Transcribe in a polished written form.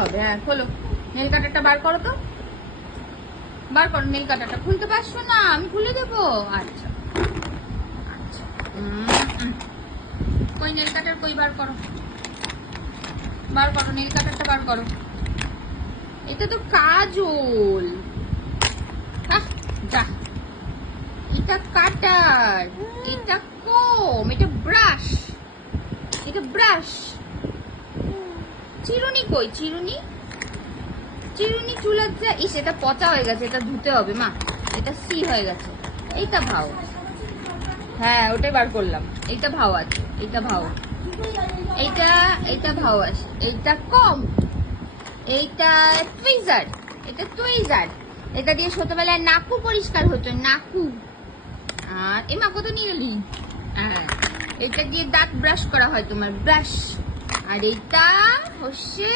হবে। হ্যাঁ খোলো, নেল কাটারটা বার করো তো, বার করো। নেল কাটারটা খুলতে পারছো না? আমি খুলে দেবো। আচ্ছা আচ্ছা, কই নেল কাটার, কই বার করো, বার করো নেল কাটারটা বার করো। এটা তো কাজল। যা, এটা কাটার, এটা কম, এটা ব্রাশ, এটা ব্রাশ। চিরুনি কই, চিরুনি, চিরুনি চুলার যা। ইস, এটা পচা হয়ে গেছে, এটা ধুতে হবে মা, এটা সি হয়ে গেছে। এইটা ভাও। হ্যাঁ ওটাই বার করলাম। এইটা ভাও আছে, এইটা ভাও, এইটা, এইটা ভাও আছে, এইটা কম, এইটা টুইজার, এটা টুইজার। এটা দিয়ে ছোটবেলায় নাকু পরিষ্কার হতো, নাকু। আর এমা কত নিয়ে গেলি? হ্যাঁ, এটা দিয়ে দাঁত ব্রাশ করা হয় তোমার, ব্রাশ। আর এইটা হচ্ছে